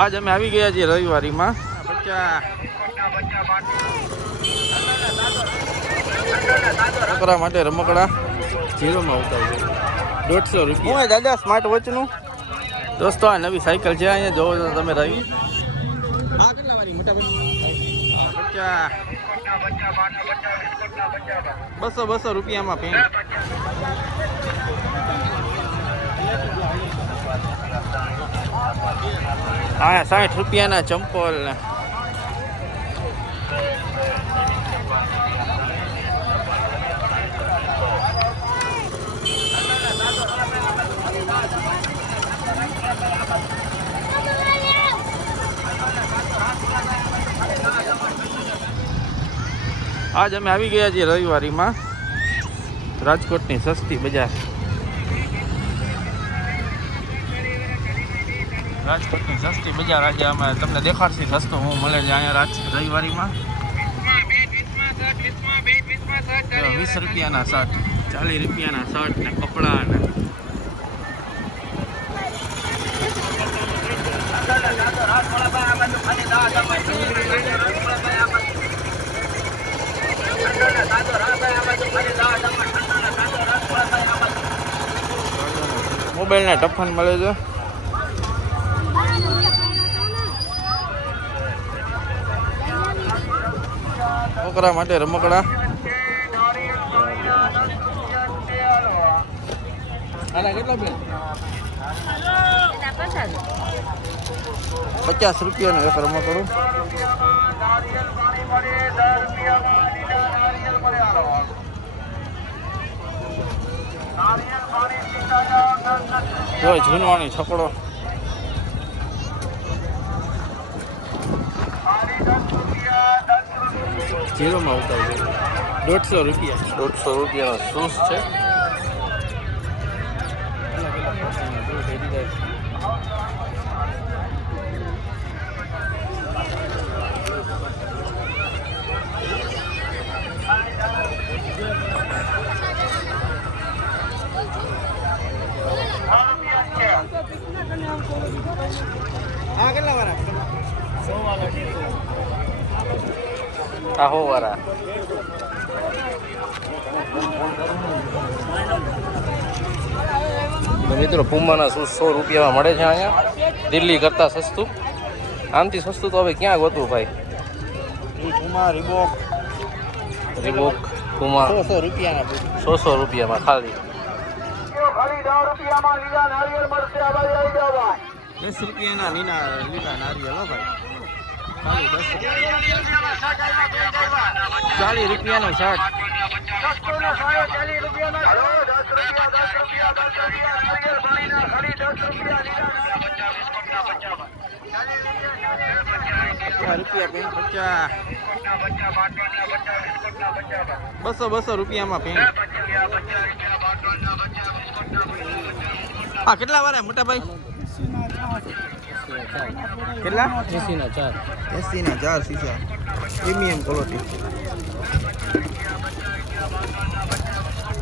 આજ અમે આવી ગયા છીએ રવિવારીમાં છોકરા માટે રમકડા 0 માં ઉતારી 150 રૂપિયા. હું દાદા સ્માર્ટ વોચનું દોસ્તો આ નવી સાયકલ છે, અહીંયા જોવો તો તમે રવિ. આ કેટલા વાળી મોટા ભાઈ? 200 રૂપિયામાં પેન. હા 60 રૂપિયાના ચંપલ ને આજ અમે આવી ગયા છીએ રવિવારીમાં રાજકોટની સસ્તી બજાર. રાજકોટની સસ્તી બજાર આજે અમે તમને દેખાડશી સસ્તું હું મળે છે અહીંયા રવિવારીમાં. 20 રૂપિયાના શર્ટ, 40 રૂપિયાના શર્ટ ને કપડા ને મોબાઈલના ટફન મળે છે. છોકરા માટે રમકડા. આના કેટલા બેન? 50 રૂપિયાનું એક રમકડું. જો જૂનવાણી છકડો. જીરોમાં ઉતારી 150 રૂપિયા. 150 રૂપિયાનો શૂઝ છે. હા કેટલા વાળા? 100 વાળા. આહો વાળા. મિત્રો પુમાના શૂઝ 100 રૂપિયામાં મળે છે અહીંયા. દિલ્હી કરતાં સસ્તું. આમથી સસ્તું તો હવે ક્યાં ગોતું ભાઈ? પુમા રીબોક પુમા 100 રૂપિયાના 100 રૂપિયામાં ખાલી. 10 રૂપિયાના લીલા નારિયેળ હો ભાઈ. ખાલી 40 રૂપિયાનું શર્ટ. 200 રૂપિયામાં પેન. હા કેટલા વાળા મોટા ભાઈ? કેટલા? 80 ના 4 સીસા પ્રીમિયમ ક્વોલિટી.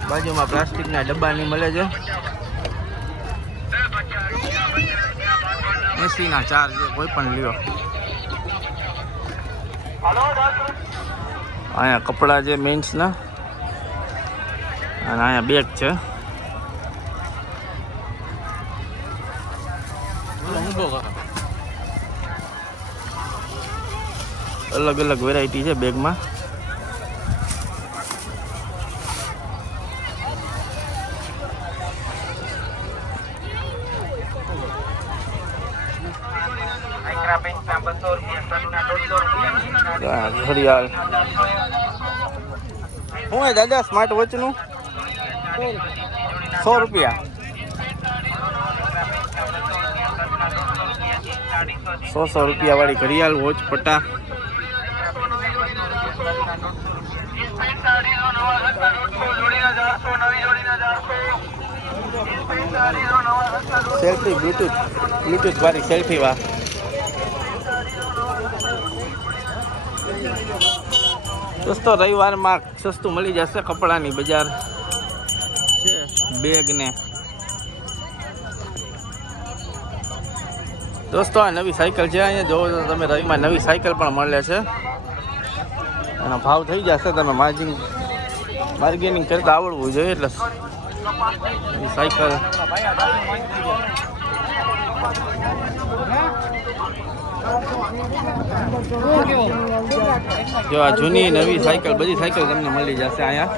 બાજુમાં પ્લાસ્ટિકના ડબ્બાની મળે છે. 80 ના 4 છે, કોઈ પણ લ્યો. અહીંયા કપડા છે મેન્સના અને અહીંયા બેગ છે. અલગ અલગ વેરાયટી છે બેગમાં. ઘડિયાળ. શું હે દાદા સ્માર્ટ વોચનું? 100 રૂપિયા. 100 રૂપિયા વાળી ઘડિયાળ વોચ પટ્ટા. સેલ્ફી બ્લૂટૂથ વાળી સેલ્ફી વા. દોસ્તો રવિવારમાં સસ્તું મળી જશે. કપડાની બજાર છે. બેગ ને દોસ્તો આ નવી સાયકલ છે, અહીંયા જોવો તો તમે રવિમાં નવી સાયકલ પણ મળે છે. એનો ભાવ થઈ જશે, તમે માર્ગેનિંગ કરતા આવડવું જોઈએ. એટલે સાયકલ જો આ જૂની નવી સાયકલ બધી સાયકલ તમને મળી જશે અહીંયા.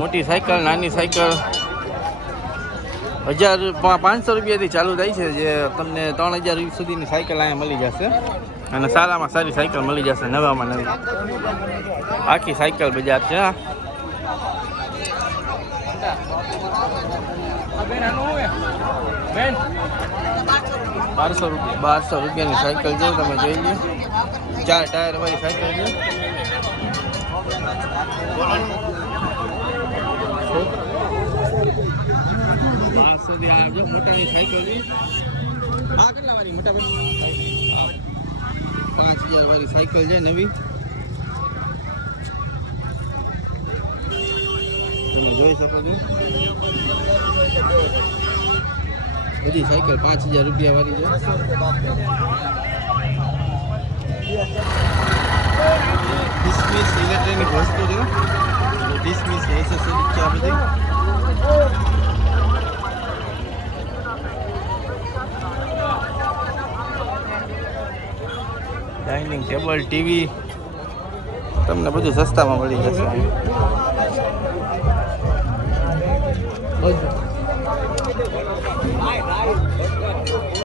મોટી સાયકલ, નાની સાયકલ 1500 રૂપિયાથી ચાલુ થાય છે, જે તમને 3000 સુધીની સાયકલ અહીંયા મળી જશે. અને સારામાં સારી સાયકલ મળી જશે, નવામાં નવી આખી સાયકલ બજાર છે. 1200 રૂપિયાની સાયકલ છે, તમે જોઈ લો. 4 ટાયર વાળી સાયકલ છે. મોટાની સાયકલ છે. આ કેટલા વાળી મોટા ભાઈ? 5000 વાળી સાયકલ છે નવી. તમે જોઈ શકો છો બધી સાયકલ 5000 રૂપિયા વાળી છે. ડિસ્મિસ ઇલેક્ટ્રોનિક વસ્તુ છે. ડિસ્મિસ એસેસરીઝ છે આ બધી. ડાઇનિંગ ટેબલ, ટીવી તમને બધું સસ્તામાં મળી જશે.